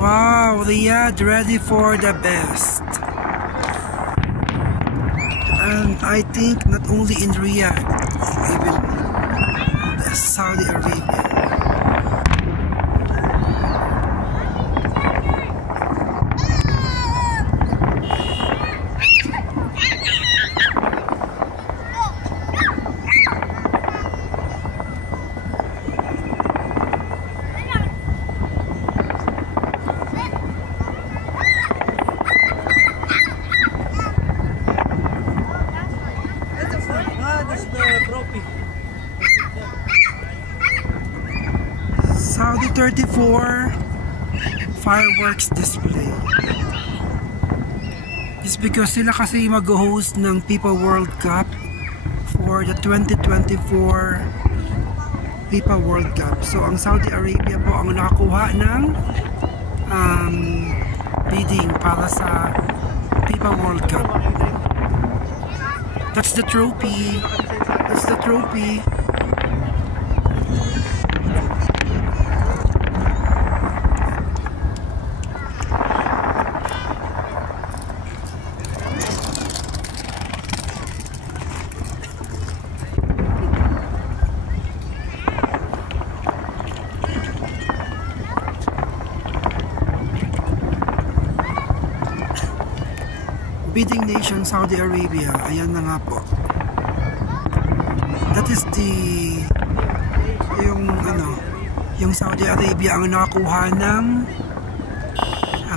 Wow, Riyadh ready for the best. And I think not only in Riyadh, even Saudi Arabia. Saudi 34 fireworks display. It's because sila kasi mag-host ng FIFA World Cup for the 2024 FIFA World Cup. So ang Saudi Arabia po ang nakakuha ng bidding para sa FIFA World Cup. That's the trophy. That's the trophy. Bidding nation Saudi Arabia. Ayan na nga po. That is yung Saudi Arabia ang nakakuha ng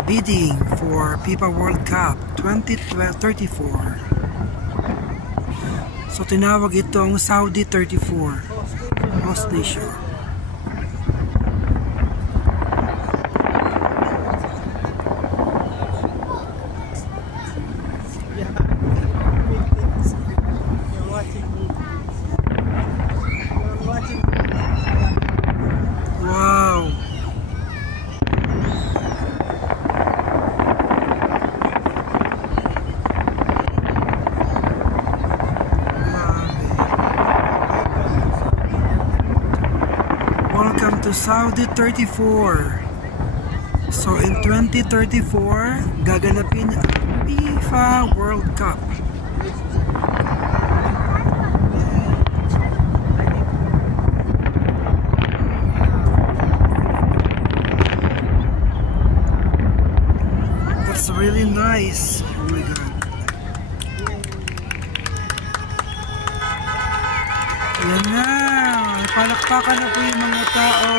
bidding for FIFA World Cup 2034. So tinawag itong Saudi 34 host nation. Wow. Welcome to Saudi 34. So in 2034, gaganapin ang FIFA World Cup. That's really nice. Oh my God. Yan na. Palakpakan na po yung mga tao.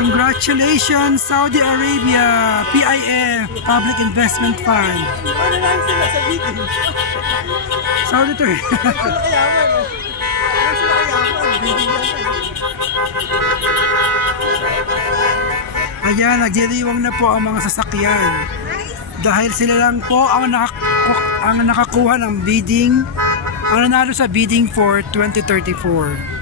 Congratulations, Saudi Arabia, PIF, Public Investment Fund. Ano lang sila sa video? Saudi to. Ayan, nagdiriwang na po ang mga sasakyan. Dahil sila lang po ang nakakuha ng bidding, ang nanalo sa bidding for 2034.